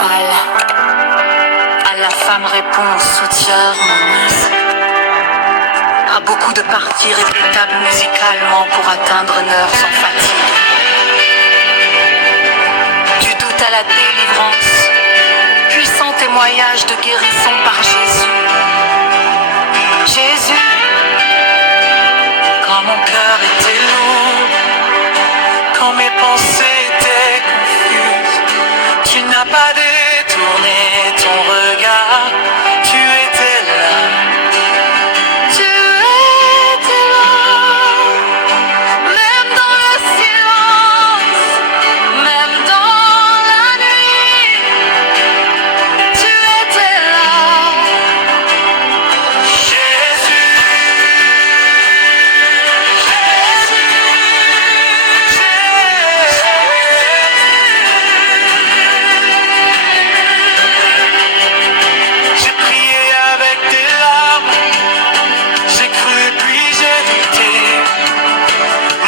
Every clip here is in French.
pâle. À la femme répond au soutien harmonieuse. À beaucoup de parties répétables musicalement pour atteindre une heure sans fatigue. Du doute à la délivrance, puissant témoignage de guérison par Jésus. Jésus, quand mon cœur était lourd, quand mes pensées étaient confuses, tu n'as pas détourné ton regard, tu étais là. Tu étais là, même dans le silence, même dans la nuit, tu étais là. Jésus, j'ai prié avec des larmes, j'ai cru et puis j'ai douté.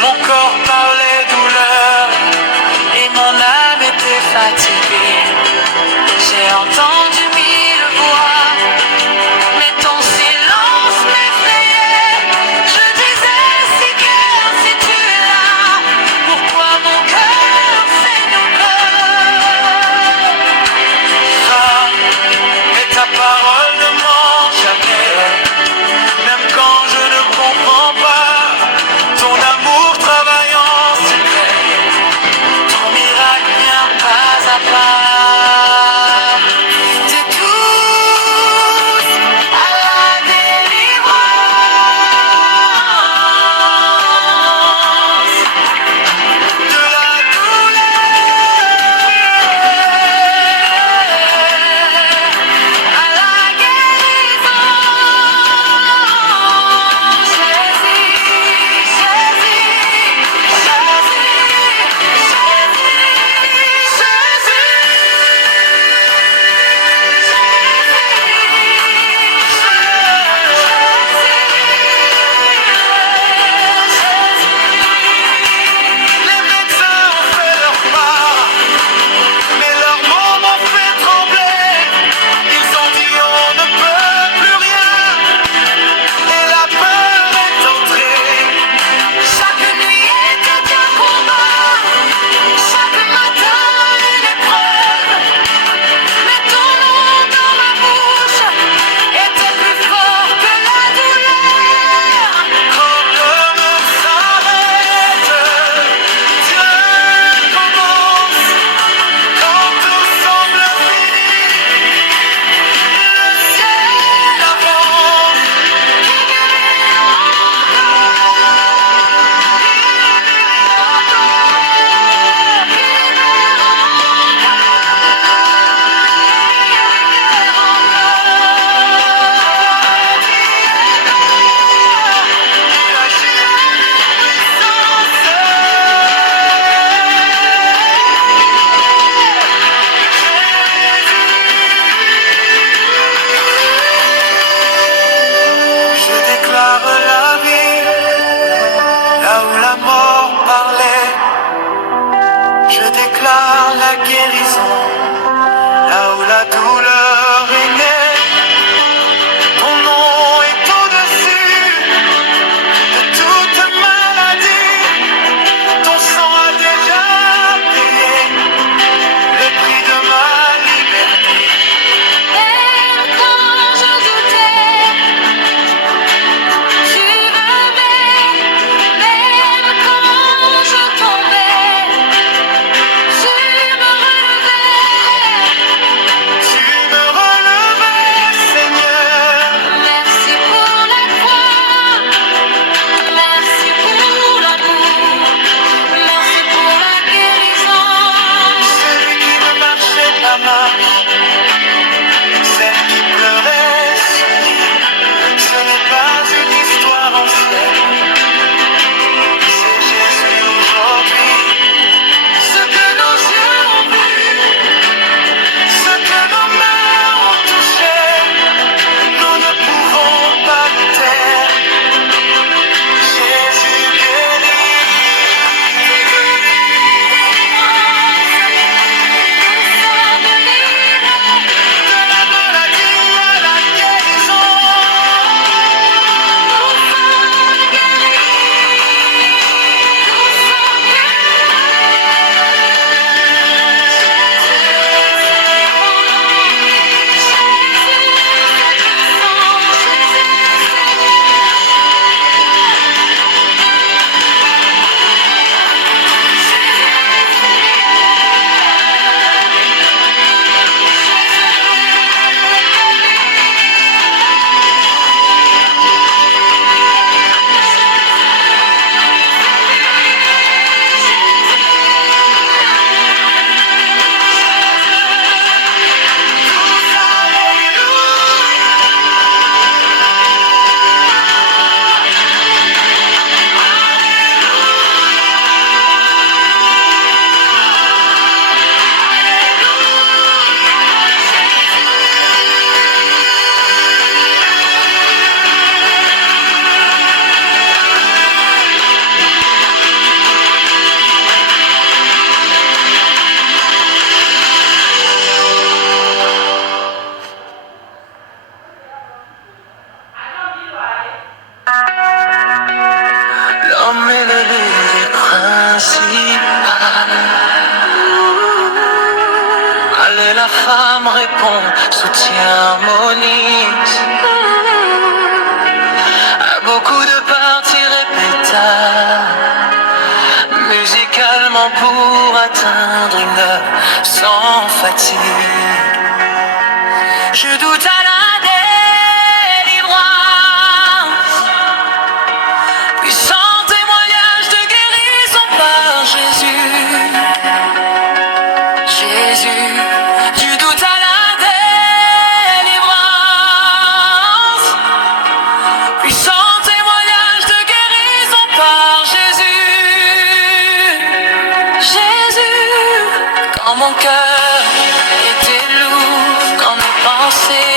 Mon corps parlait douleur et mon âme était fatiguée. J'ai entendu mille voix, mais ton silence m'effrayait. Je disais si clair, si tu es là, pourquoi mon cœur saigne encore? Et ta parole ne ment jamais, même quand je ne comprends pas. Ton amour travaille en secret, ton miracle vient pas à pas. T'es tous à la délivrance de la douleur, à la guérison. Jésus, les médecins ont fait leur part, mais leurs mots m'ont fait trembler. Ils ont dit on ne peut plus rien, et la peur est entrée. Chaque nuit était un combat, chaque matin une épreuve, mais ton nom dans ma bouche était plus fort que la douleur. Quand l'homme s'arrête, Dieu commence. Quand tout semble fini, le ciel avance. Qui guérit Je déclare la vie là où la mort parlait. Je déclare la guérison là où la douleur régnait. Ton nom est au-dessus de toute maladie. Ton sang a déjà payé le prix de ma liberté. Même quand je doutais, tu m'aimais. Même quand je tombais, tu me relevais. répond, soutien, harmonise. À beaucoup de parties répétables, musicalement pour atteindre une heure sans fatigue. Je doute à la délivrance, puissant témoignage de guérison par Jésus. Jésus, du doute à la délivrance, puissant témoignage de guérison par Jésus. Jésus, quand mon cœur était lourd, quand mes pensées